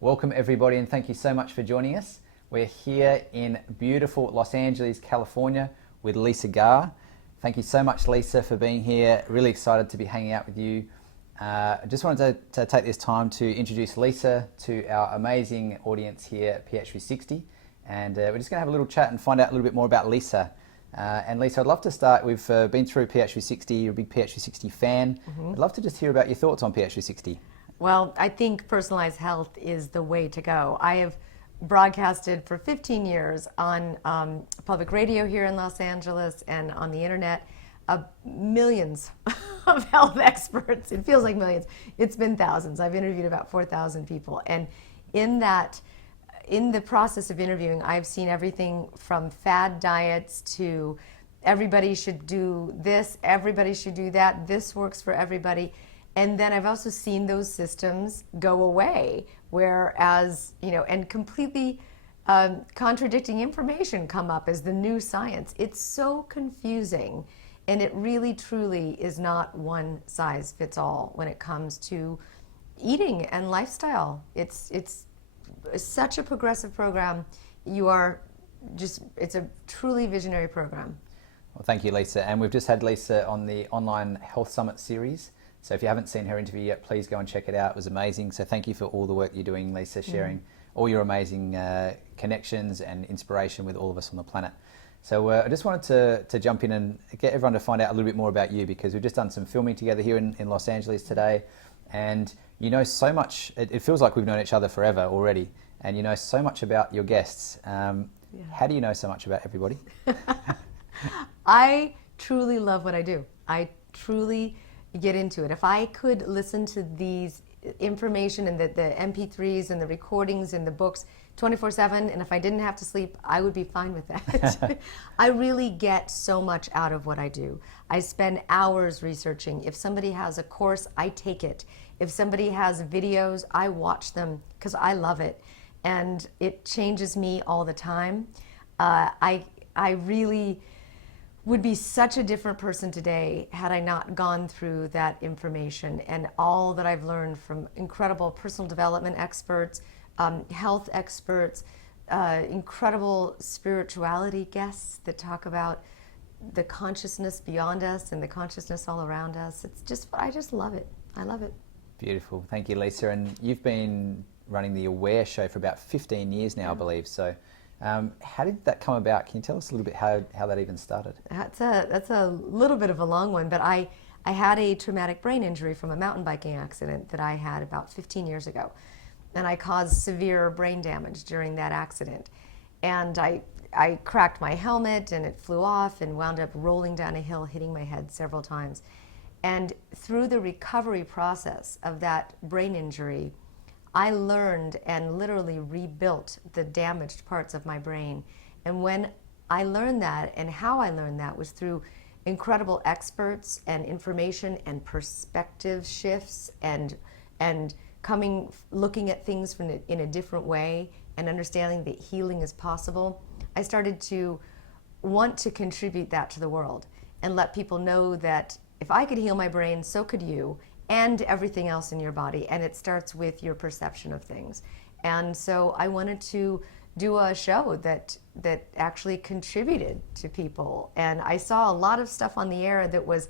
Welcome everybody, and thank you so much for joining us. We're here in beautiful Los Angeles, California with Lisa Garr. Thank you so much, Lisa, for being here. Really excited to be hanging out with you. I just wanted to take this time to introduce Lisa to our amazing audience here at ph360, and we're just going to have a little chat and find out a little bit more about Lisa. And Lisa, I'd love to start. We've been through ph360. You're a big ph360 fan. I'd love to just hear about your thoughts on ph360. Well, I think personalized health is the way to go. I have broadcasted for 15 years on public radio here in Los Angeles and on the internet. Millions of health experts. It feels like millions. It's been thousands. I've interviewed about 4,000 people. And in the process of interviewing, I've seen everything from fad diets to everybody should do this, everybody should do that, this works for everybody. And then I've also seen those systems go away, whereas, and completely contradicting information come up as the new science. It's so confusing, and it really, truly is not one size fits all when it comes to eating and lifestyle. It's such a progressive program. It's a truly visionary program. Well, thank you, Lisa. And we've just had Lisa on the Online Health Summit series. So if you haven't seen her interview yet, please go and check it out. It was amazing. So thank you for all the work you're doing, Lisa, sharing all your amazing connections and inspiration with all of us on the planet. So I just wanted to jump in and get everyone to find out a little bit more about you, because we've just done some filming together here in Los Angeles today. And you know so much. It feels like we've known each other forever already. And you know so much about your guests. How do you know so much about everybody? I truly love what I do. I truly get into it. If I could listen to these information and the MP3s and the recordings and the books 24/7, and if I didn't have to sleep, I would be fine with that. I really get so much out of what I do. I spend hours researching. If somebody has a course, I take it. If somebody has videos, I watch them because I love it. And it changes me all the time. I really would be such a different person today had I not gone through that information and all that I've learned from incredible personal development experts, health experts, incredible spirituality guests that talk about the consciousness beyond us and the consciousness all around us. I just love it. I love it. Beautiful. Thank you, Lisa. And you've been running the Aware show for about 15 years now, I believe. So how did that come about? Can you tell us a little bit how that even started? That's a little bit of a long one, but I had a traumatic brain injury from a mountain biking accident that I had about 15 years ago. And I caused severe brain damage during that accident. And I cracked my helmet and it flew off and wound up rolling down a hill, hitting my head several times. And through the recovery process of that brain injury, I learned and literally rebuilt the damaged parts of my brain. And when I learned that, and how I learned that, was through incredible experts and information and perspective shifts and looking at things in a different way and understanding that healing is possible. I started to want to contribute that to the world and let people know that if I could heal my brain, so could you, and everything else in your body. And it starts with your perception of things. And so I wanted to do a show that actually contributed to people. And I saw a lot of stuff on the air that was,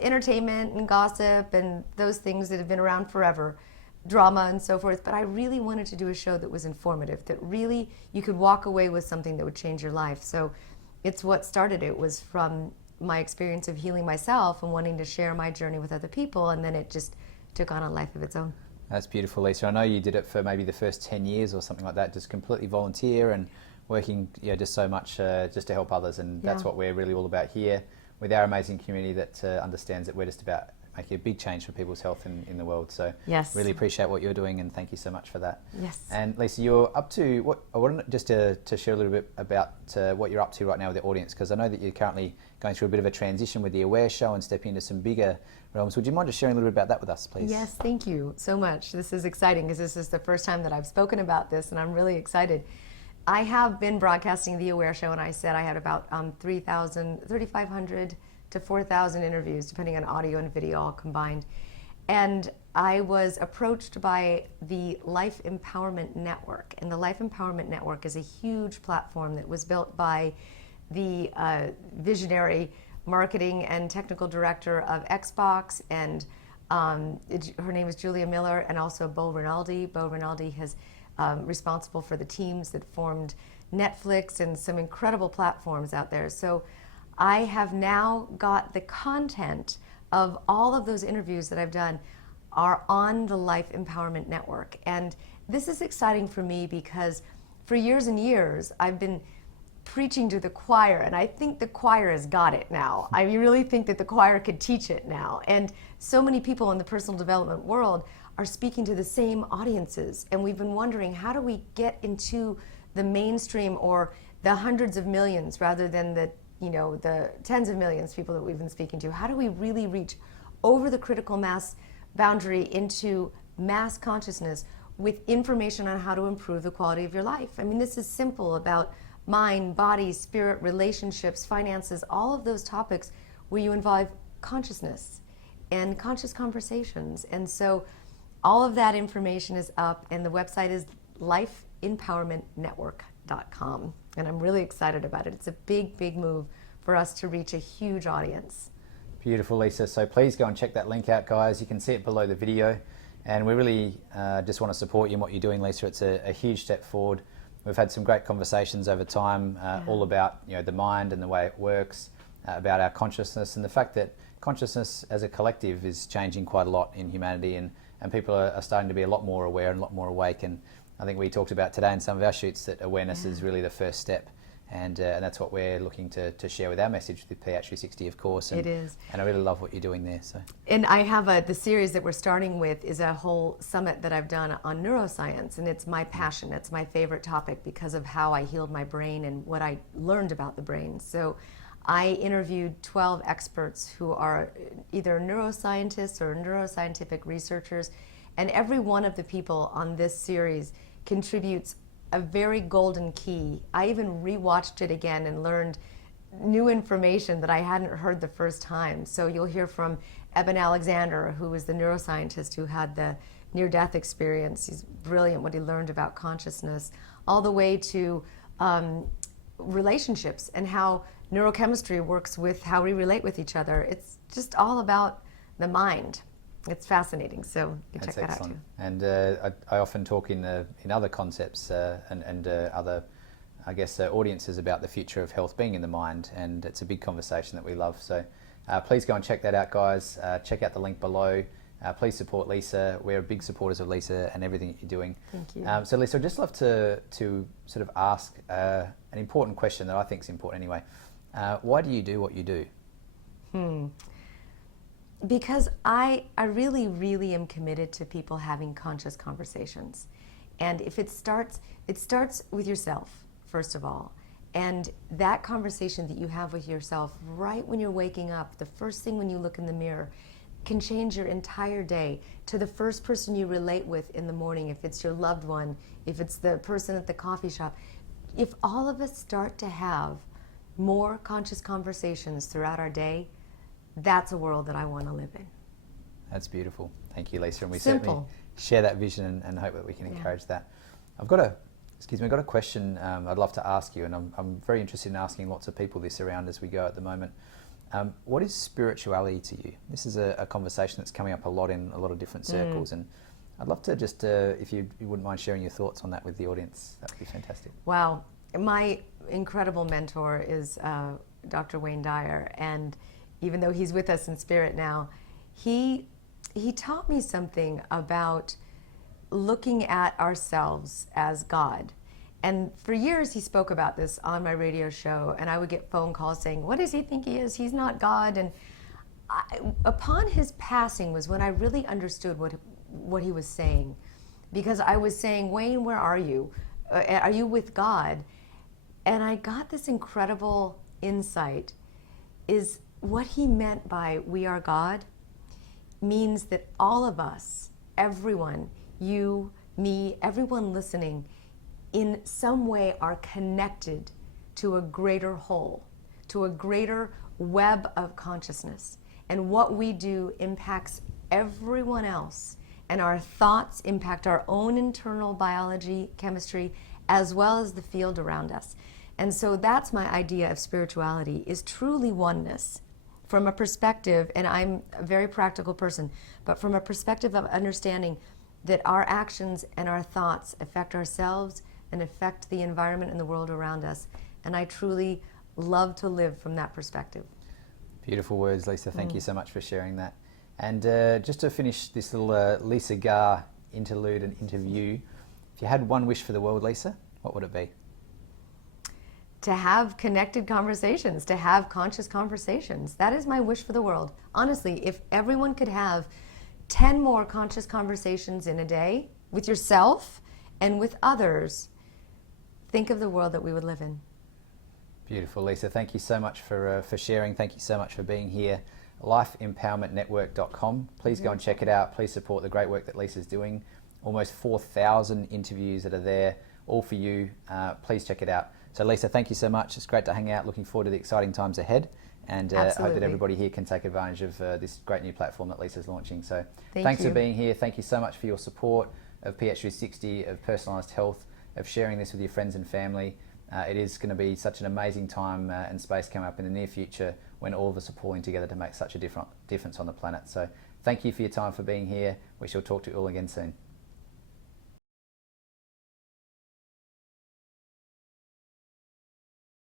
entertainment and gossip and those things that have been around forever, drama and so forth. But I really wanted to do a show that was informative, that really you could walk away with something that would change your life. So it's what started. It was from my experience of healing myself and wanting to share my journey with other people, and then it just took on a life of its own. That's beautiful, Lisa. I know you did it for maybe the first 10 years or something like that, just completely volunteer and working just so much just to help others, and that's what we're really all about here with our amazing community that understands that we're just about making a big change for people's health in the world. So really appreciate what you're doing, and thank you so much for that. Yes. And Lisa, you're up to what? I wanted just to share a little bit about what you're up to right now with the audience, because I know that you're currently going through a bit of a transition with the Aware show and stepping into some bigger realms. Would you mind just sharing a little bit about that with us, please? Yes, thank you so much. This is exciting because this is the first time that I've spoken about this, and I'm really excited. I have been broadcasting the Aware show, and I said I had about 3,500 to 4,000 interviews, depending on audio and video all combined. And I was approached by the Life Empowerment Network. And the Life Empowerment Network is a huge platform that was built by the visionary marketing and technical director of Xbox, and her name is Julia Miller, and also Bo Rinaldi. Bo Rinaldi is responsible for the teams that formed Netflix and some incredible platforms out there. So I have now got the content of all of those interviews that I've done are on the Life Empowerment Network. And this is exciting for me because for years and years I've been preaching to the choir, and I think the choir has got it now. I really think that the choir could teach it now. And so many people in the personal development world are speaking to the same audiences, and we've been wondering, how do we get into the mainstream or the hundreds of millions rather than the tens of millions of people that we've been speaking to? How do we really reach over the critical mass boundary into mass consciousness with information on how to improve the quality of your life? I mean, this is simple about mind, body, spirit, relationships, finances, all of those topics where you involve consciousness and conscious conversations. And so all of that information is up, and the website is lifeempowermentnetwork.com. And I'm really excited about it. It's a big, big move for us to reach a huge audience. Beautiful, Lisa. So please go and check that link out, guys. You can see it below the video. And we really just want to support you in what you're doing, Lisa. It's a huge step forward. We've had some great conversations over time, all about the mind and the way it works, about our consciousness, and the fact that consciousness as a collective is changing quite a lot in humanity, and people are starting to be a lot more aware and a lot more awake. And I think we talked about today in some of our shoots that awareness is really the first step. And that's what we're looking to share with our message with ph360, of course. And, it is. And I really love what you're doing there. So. And I have the series that we're starting with is a whole summit that I've done on neuroscience, and it's my passion. It's my favorite topic because of how I healed my brain and what I learned about the brain. So I interviewed 12 experts who are either neuroscientists or neuroscientific researchers, and every one of the people on this series contributes a very golden key. I even rewatched it again and learned new information that I hadn't heard the first time. So you'll hear from Eben Alexander, who is the neuroscientist who had the near-death experience. He's brilliant what he learned about consciousness, all the way to relationships and how neurochemistry works with how we relate with each other. It's just all about the mind. It's fascinating, so you can check that out too. And I often talk in other concepts and other, I guess, audiences about the future of health being in the mind, and it's a big conversation that we love. So please go and check that out, guys. Check out the link below. Please support Lisa. We're big supporters of Lisa and everything that you're doing. Thank you. So Lisa, I'd just love to sort of ask an important question that I think is important anyway. Why do you do what you do? Because I really, really am committed to people having conscious conversations. And if it starts with yourself, first of all. And that conversation that you have with yourself right when you're waking up, the first thing when you look in the mirror, can change your entire day. To the first person you relate with in the morning, if it's your loved one, if it's the person at the coffee shop. If all of us start to have more conscious conversations throughout our day, that's a world that I want to live in. That's beautiful. Thank you, Lisa. And we Simple. certainly share that vision and hope that we can encourage that. I've got a question I'd love to ask you, and I'm very interested in asking lots of people this around as we go at the moment. What is spirituality to you? This is a conversation that's coming up a lot in a lot of different circles, and I'd love to just, if you wouldn't mind sharing your thoughts on that with the audience, that would be fantastic. Wow. My incredible mentor is Dr. Wayne Dyer, and even though he's with us in spirit now, he taught me something about looking at ourselves as God. And for years he spoke about this on my radio show, and I would get phone calls saying, what does he think he is? He's not God. And upon his passing was when I really understood what he was saying. Because I was saying, Wayne, where are you? Are you with God? And I got this incredible insight, is what he meant by we are God means that all of us, everyone, you, me, everyone listening, in some way are connected to a greater whole, to a greater web of consciousness. And what we do impacts everyone else. And our thoughts impact our own internal biology, chemistry, as well as the field around us. And so that's my idea of spirituality, is truly oneness. From a perspective, and I'm a very practical person, but from a perspective of understanding that our actions and our thoughts affect ourselves and affect the environment and the world around us. And I truly love to live from that perspective. Beautiful words, Lisa. Thank you so much for sharing that. And just to finish this little Lisa Garr interlude and interview, if you had one wish for the world, Lisa, what would it be? To have connected conversations, to have conscious conversations. That is my wish for the world. Honestly, if everyone could have 10 more conscious conversations in a day with yourself and with others, think of the world that we would live in. Beautiful, Lisa. Thank you so much for sharing. Thank you so much for being here. lifeempowermentnetwork.com. Please go and check it out. Please support the great work that Lisa's doing. Almost 4,000 interviews that are there, all for you. Please check it out. So Lisa, thank you so much. It's great to hang out. Looking forward to the exciting times ahead. And I hope that everybody here can take advantage of this great new platform that Lisa's launching. So thanks for being here. Thank you so much for your support of ph360, of personalised health, of sharing this with your friends and family. It is going to be such an amazing time and space coming up in the near future when all of us are pulling together to make such a difference on the planet. So thank you for your time, for being here. We shall talk to you all again soon.